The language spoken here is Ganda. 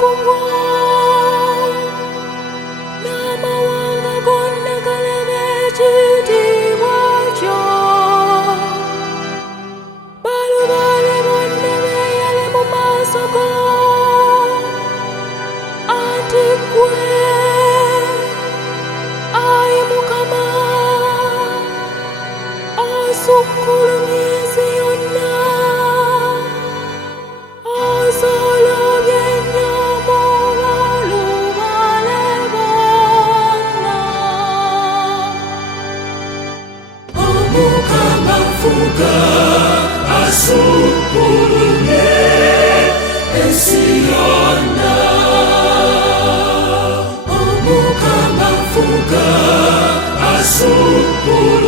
fungwa n'amawanga gonna galaba ekitiibwa kyo. Balubaale bonna beeyale mu maaso go, anti ggwe Ayi Mukama osukkulumya ensi yonna, osolobye nnyo mu balubaale bonna. Omukama fuga asukkulumye ensi yonna. Omukama fuga asukkulumye